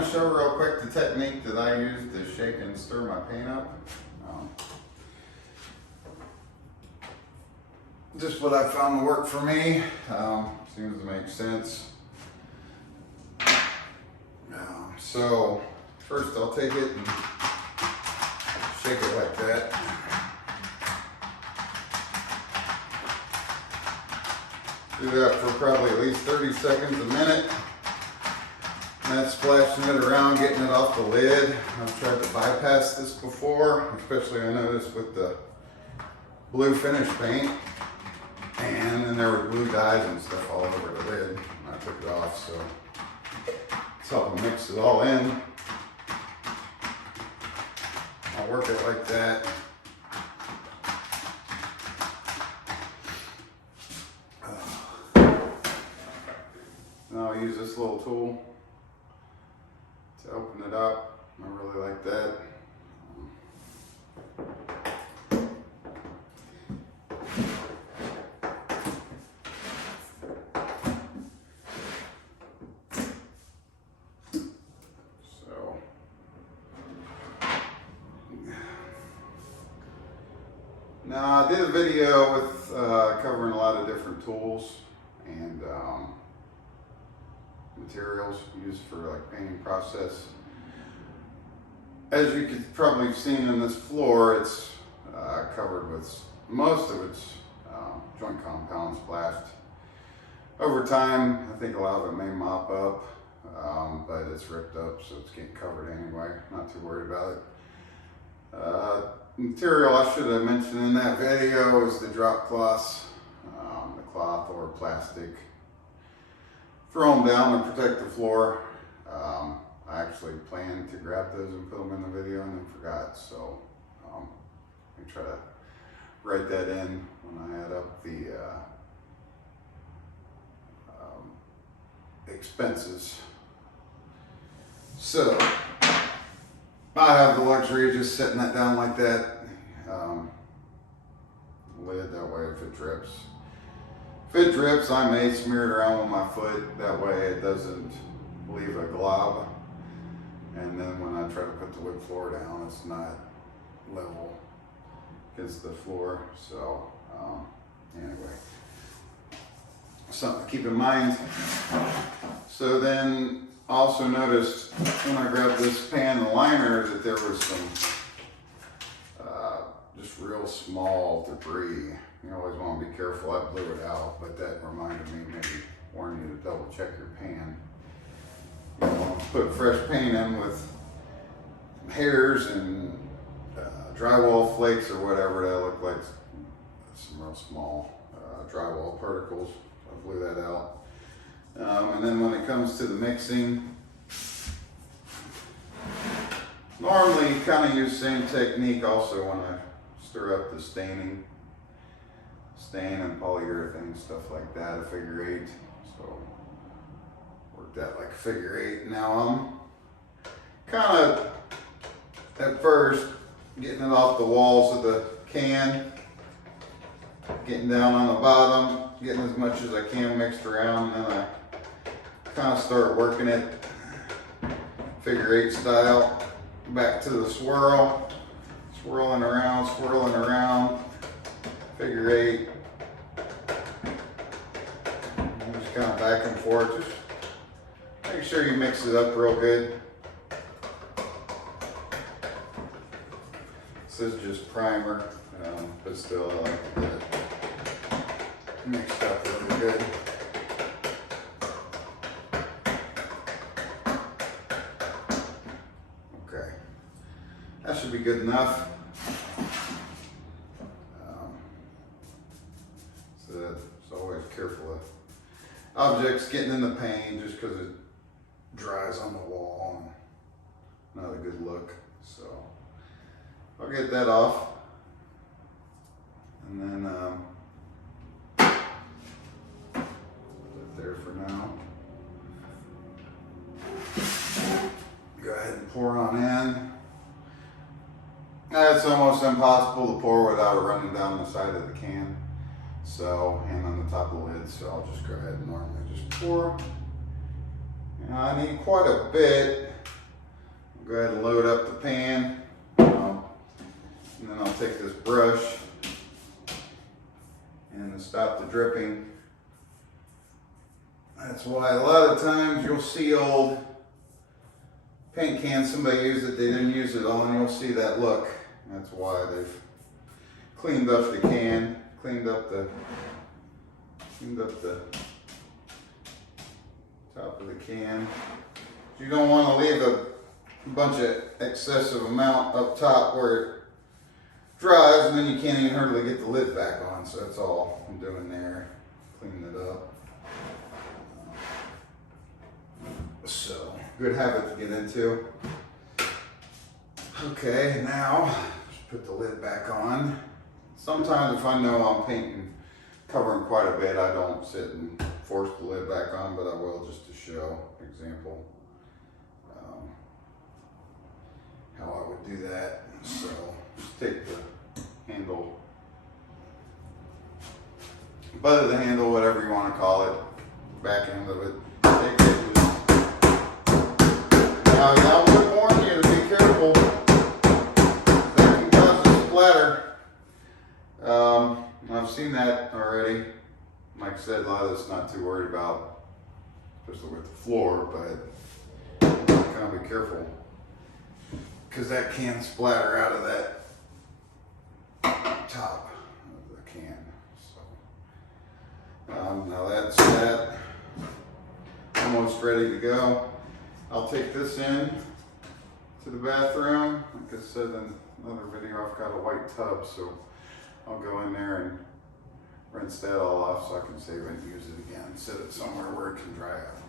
want to show real quick the technique that I use to shake and stir my paint up. Just what I found to work for me. Seems to make sense. So first I'll take it and shake it like that. Do that for probably at least 30 seconds, a minute. And that's splashing it around, getting it off the lid. I've tried to bypass this before, especially I noticed with the blue finish paint. And then there were blue dyes and stuff all over the lid. I took it off, so let's help them mix it all in. I'll work it like that. Now I'll use this little tool to open it up. I really like that. Now I did a video with covering a lot of different tools and materials used for like painting process. As you could probably have seen in this floor, it's covered with most of its joint compound splashed. Over time, I think a lot of it may mop up, but it's ripped up, so it's getting covered anyway. Not too worried about it. Material I should have mentioned in that video is the drop cloths, the cloth or plastic. Throw them down to protect the floor. I actually planned to grab those and put them in the video and then forgot, so I try to write that in when I add up the expenses. So I have the luxury of just setting that down like that. Lid, that way if it drips. If it drips, I may smear it around with my foot. That way it doesn't leave a glob. And then when I try to put the wood floor down, it's not level against the floor. So anyway, something to keep in mind. So then also noticed when I grabbed this pan and liner that there was some just real small debris. You always want to be careful. I blew it out, but that reminded me, maybe warn you to double check your pan. You don't want to put fresh paint in with hairs and drywall flakes or whatever that look like some real small drywall particles. I blew that out. And then when it comes to the mixing, normally you kind of use the same technique also when I stir up the stain and polyurethane, stuff like that, a figure 8. So work that like a figure 8. Now I'm kind of at first getting it off the walls of the can, getting down on the bottom, getting as much as I can mixed around, and then I kind of start working it figure 8 style back to the swirl, swirling around, figure 8, and just kind of back and forth. Just make sure you mix it up real good. This is just primer, but still I like to get it mixed up really good. Okay, that should be good enough. So always careful of objects getting in the paint just because it dries on the wall and not a good look. So I'll get that off, and then put it there for now. Go ahead and pour on in. It's almost impossible to pour without it running down the side of the can. So, and on the top of the lid, so I'll just go ahead and normally just pour. And I need quite a bit go ahead and load up the pan. And then I'll take this brush and to stop the dripping. That's why a lot of times you'll see old paint cans, somebody used it, they didn't use it all, and you'll see that look. That's why they've cleaned up the can, cleaned up the top of the can. You don't want to leave a bunch of excessive amount up top where it dries, and then you can't even hardly get the lid back on. So that's all I'm doing there, cleaning it up. So good habit to get into. Okay, now just put the lid back on. Sometimes if I know I'm painting, covering quite a bit, I don't sit and force the lid back on, but I will just to show example how I would do that. So just take the handle, butt of the handle, whatever you want to call it, back end of it. Take it. Now I would warn you to be careful. That can cause a splatter. I've seen that already. Like I said, a lot of this not too worried about, especially with the floor, but kind of be careful because that can splatter out of that top of the can. So now that's that. Almost ready to go. I'll take this in to the bathroom. Like I said in another video, I've got a white tub, so I'll go in there and rinse that all off so I can save it and use it again. Set it somewhere where it can dry out.